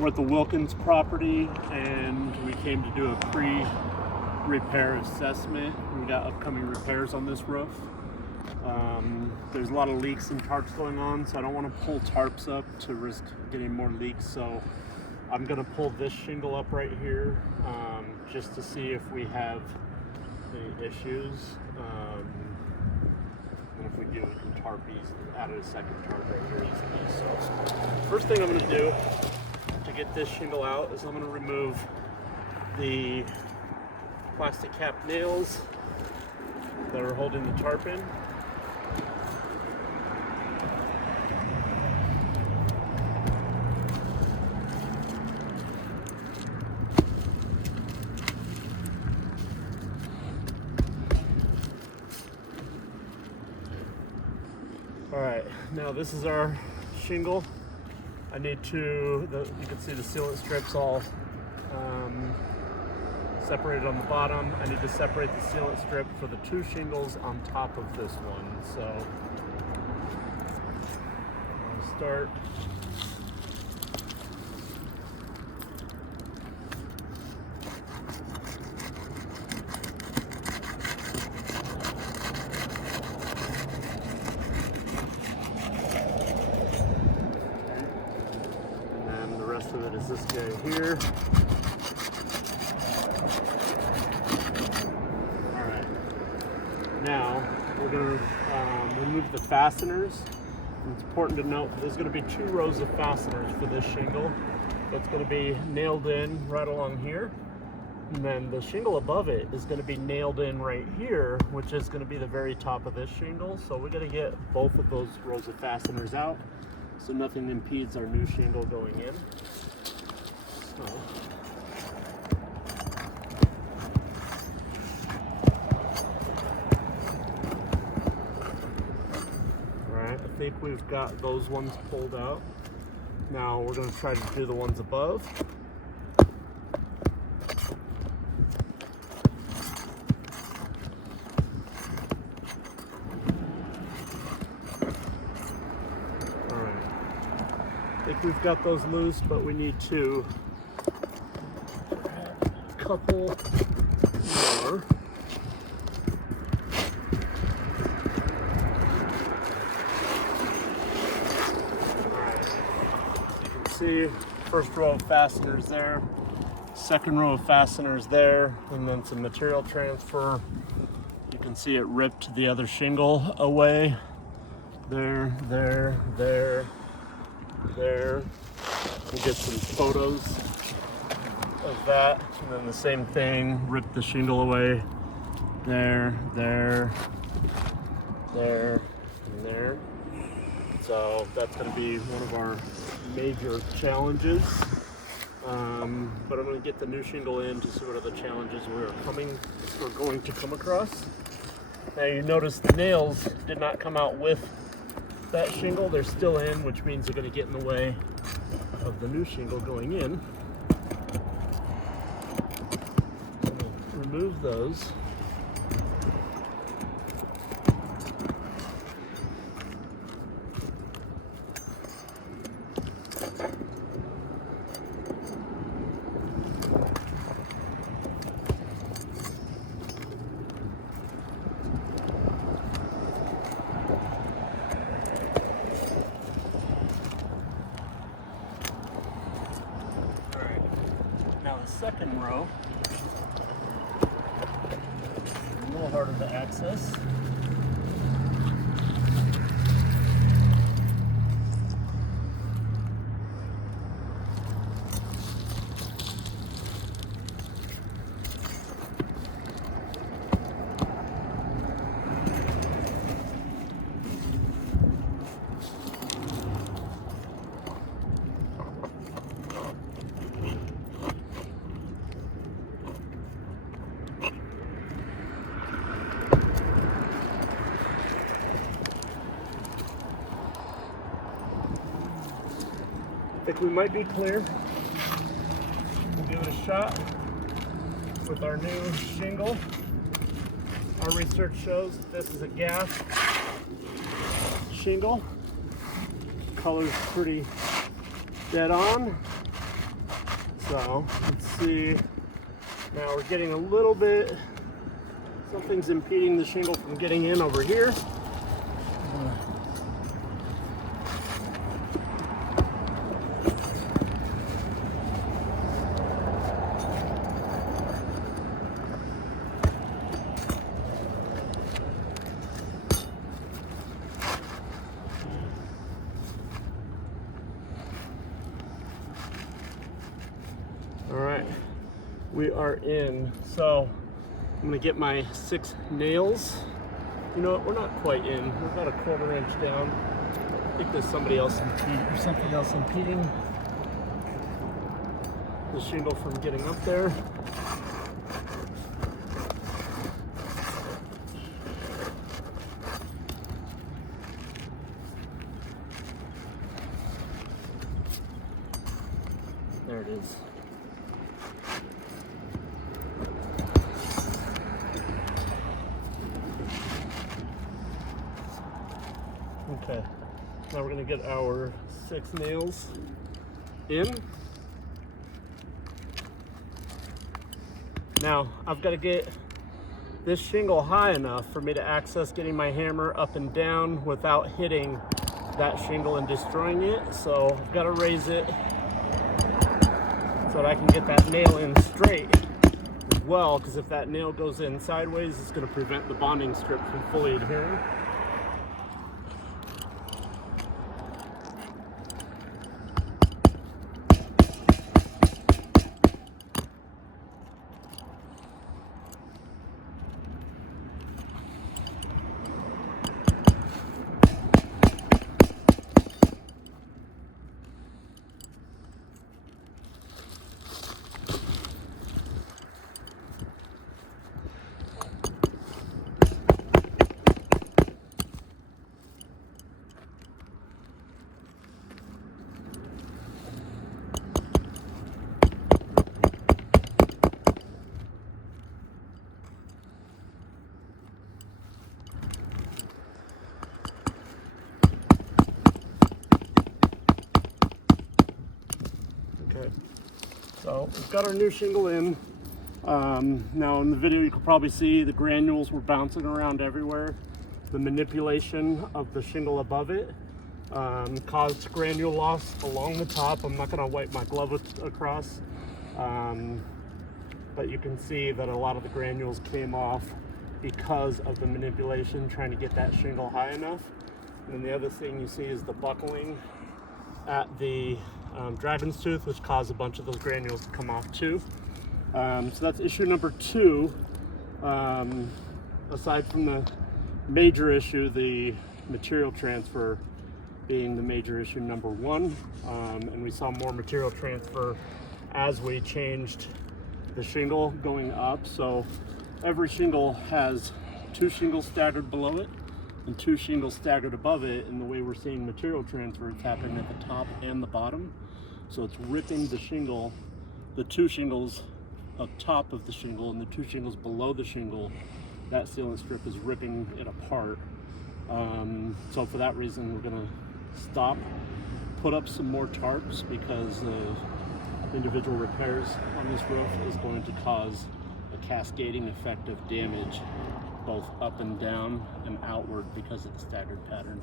We're at the Wilkins property and we came to do a pre-repair assessment. We got upcoming repairs on this roof. There's a lot of leaks and tarps going on, so I don't want to pull tarps up to risk getting more leaks. So I'm going to pull this shingle up right here just to see if we have any issues. And if we do, we can tarp easily, add a second tarp right here easily. So first thing I'm going to do to get this shingle out is I'm going to remove the plastic cap nails that are holding the tarp in. Alright, now this is our shingle. I need to, you can see the sealant strips all separated on the bottom. I need to separate the sealant strip for the two shingles on top of this one. So I'll start. Of it is this guy here. Alright, now we're going to remove the fasteners. It's important to note that there's going to be 2 rows of fasteners for this shingle. It's going to be nailed in right along here, and then the shingle above it is going to be nailed in right here, which is going to be the very top of this shingle. So we're going to get both of those rows of fasteners out so nothing impedes our new shingle going in. Alright, I think we've got those ones pulled out. Now we're going to try to do the ones above. Alright, I think we've got those loose, but we need to couple more. Alright, you can see first row of fasteners there, second row of fasteners there, and then some material transfer. You can see it ripped the other shingle away. There, there, there, there. We'll get some photos of that, and then the same thing, rip the shingle away there, there, there, and there. So that's going to be one of our major challenges, but I'm going to get the new shingle in to see what other challenges we're going to come across. Now you notice the nails did not come out with that shingle. They're still in, which means they're going to get in the way of the new shingle going in. Remove those. All right. Now the second row, a little harder to access. I think we might be clear. We'll give it a shot with our new shingle. Our research shows that this is a gas shingle. Color's pretty dead on. So let's see. Now we're getting a little bit, something's impeding the shingle from getting in over here. All right, we are in. So I'm gonna get my 6 nails. You know what, we're not quite in. We're about a 1/4 inch down. I think there's something else impeding the shingle from getting up there. There it is. Okay, now we're gonna get our 6 nails in. Now, I've got to get this shingle high enough for me to access getting my hammer up and down without hitting that shingle and destroying it. So I've got to raise it so that I can get that nail in straight as well, because if that nail goes in sideways, it's going to prevent the bonding strip from fully adhering. So we've got our new shingle in. Now in the video you can probably see the granules were bouncing around everywhere. The manipulation of the shingle above it caused granule loss along the top. I'm not going to wipe my glove across, but you can see that a lot of the granules came off because of the manipulation trying to get that shingle high enough. And then the other thing you see is the buckling at the dragon's tooth, which caused a bunch of those granules to come off too. So that's issue number 2. Aside from the major issue, the material transfer being the major issue number 1. And we saw more material transfer as we changed the shingle going up. So every shingle has 2 shingles staggered below it and 2 shingles staggered above it, and the way we're seeing material transfer is happening at the top and the bottom. So it's ripping the shingle, the 2 shingles up top of the shingle and the 2 shingles below the shingle. That sealant strip is ripping it apart. So for that reason, we're gonna stop, put up some more tarps, because individual repairs on this roof is going to cause a cascading effect of damage both up and down and outward because of the staggered pattern.